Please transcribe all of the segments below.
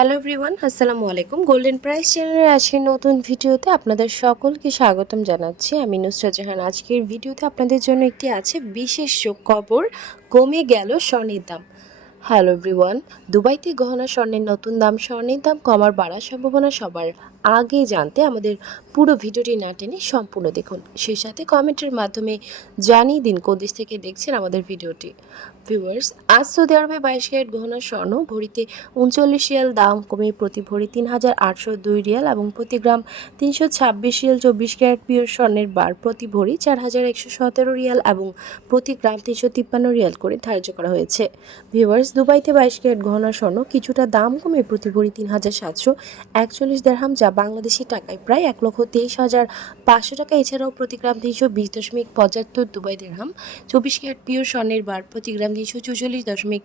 Hello everyone আসসালামু আলাইকুম। Golden price চ্যানেলের আজকের নতুন ভিডিওতে আপনাদের সকলকে স্বাগতম জানাচ্ছি। আমি নুসরা জাহান। আজকের ভিডিওতে আপনাদের জন্য একটি আছে বিশেষ খবর কমে গেল স্বর্ণের দাম। হ্যালো এভরিওয়ান দুবাইতে গহনা স্বর্ণের নতুন দাম, স্বর্ণের দাম কমার বাড়ার সম্ভাবনা সবার আগে জানতে আমাদের পুরো ভিডিওটি না টেনে সম্পূর্ণ দেখুন। সেই সাথে কমেন্টের মাধ্যমে জানিয়ে দিন কোন দেশ থেকে দেখছেন আমাদের ভিডিওটি। ভিউয়ার্স আজ সৌদি আরবে বাইশ ক্যারেট গহনা স্বর্ণ, ভরিতে উনচল্লিশ রিয়াল, দাম কমে প্রতি ভরি তিন হাজার আটশো দুই রিয়াল এবং প্রতি গ্রাম তিনশো ছাব্বিশ রিয়াল চব্বিশ ক্যারেট পিওর স্বর্ণের বার প্রতি ভরি চার হাজার একশো সতেরো রিয়াল এবং প্রতি গ্রাম তিনশো তিপ্পান্ন রিয়াল করে ধার্য করা হয়েছে। ভিউয়ার্স দুবাইতে বাইশ ক্যারেট গহনা স্বর্ণ, কিছুটা দাম কমে প্রতি ভরি তিন হাজার সাতশো একচল্লিশ দেড়হাম, যা বাংলাদেশি টাকায় প্রায় এক লক্ষ তেইশ হাজার পাঁচশো টাকা। এছাড়াও প্রতি গ্রাম তিনশো বিশ দশমিক পঁচাত্তর দুবাই দেড়হাম, চব্বিশ ক্যারেট পিওর স্বর্ণের বার প্রতি গ্রাম তিনশো চৌচল্লিশ দশমিক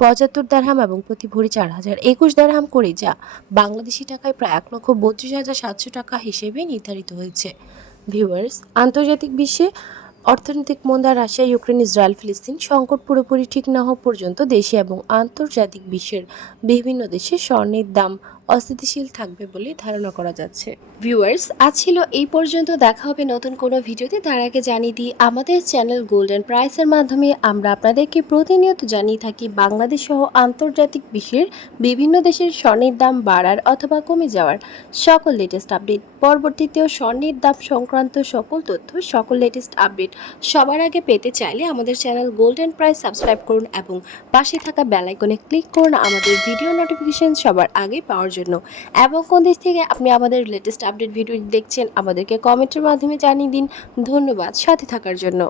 পঁচাত্তর দারহাম এবং প্রতি ভরি চার হাজার একুশ দারহাম করে, যা বাংলাদেশি টাকায় প্রায় এক লক্ষ বত্রিশ হাজার সাতশো টাকা হিসেবে নির্ধারিত হয়েছে। ভিউয়ার্স, আন্তর্জাতিক বিশ্বে অর্থনৈতিক মন্দা রাশিয়া ইউক্রেন, ইসরায়েল, ফিলিস্তিন সংকট পুরোপুরি ঠিক না হওয়া পর্যন্ত দেশে এবং আন্তর্জাতিক বিশ্বের বিভিন্ন দেশে স্বর্ণের দাম অস্থিতিশীল থাকবে বলে ধারণা করা যাচ্ছে। ভিউয়ার্স আজ ছিল এই পর্যন্ত। দেখা হবে নতুন কোনো ভিডিওতে। তার আগে জানিয়ে দিই, আমাদের চ্যানেল গোল্ডেন প্রাইসের মাধ্যমে আমরা আপনাদেরকে প্রতিনিয়ত জানিয়ে থাকি বাংলাদেশ সহ আন্তর্জাতিক বিশ্বের বিভিন্ন দেশের স্বর্ণের দাম বাড়ার অথবা কমে যাওয়ার সকল লেটেস্ট আপডেট পরবর্তীতেও স্বর্ণের দাম সংক্রান্ত সকল তথ্য, সকল লেটেস্ট আপডেট সবার আগে পেতে চাইলে আমাদের চ্যানেল গোল্ডেন প্রাইস সাবস্ক্রাইব করুন এবং পাশে থাকা বেল আইকনে ক্লিক করুন। আমাদের ভিডিও নোটিফিকেশন সবার আগে পাওয়ার জন্য। এবং কোন দেশ থেকে আপনি আমাদের লেটেস্ট আপডেট ভিডিও দেখছেন, আমাদেরকে কমেন্টের মাধ্যমে জানিয়ে দিন। ধন্যবাদ। সাথে থাকার জন্য।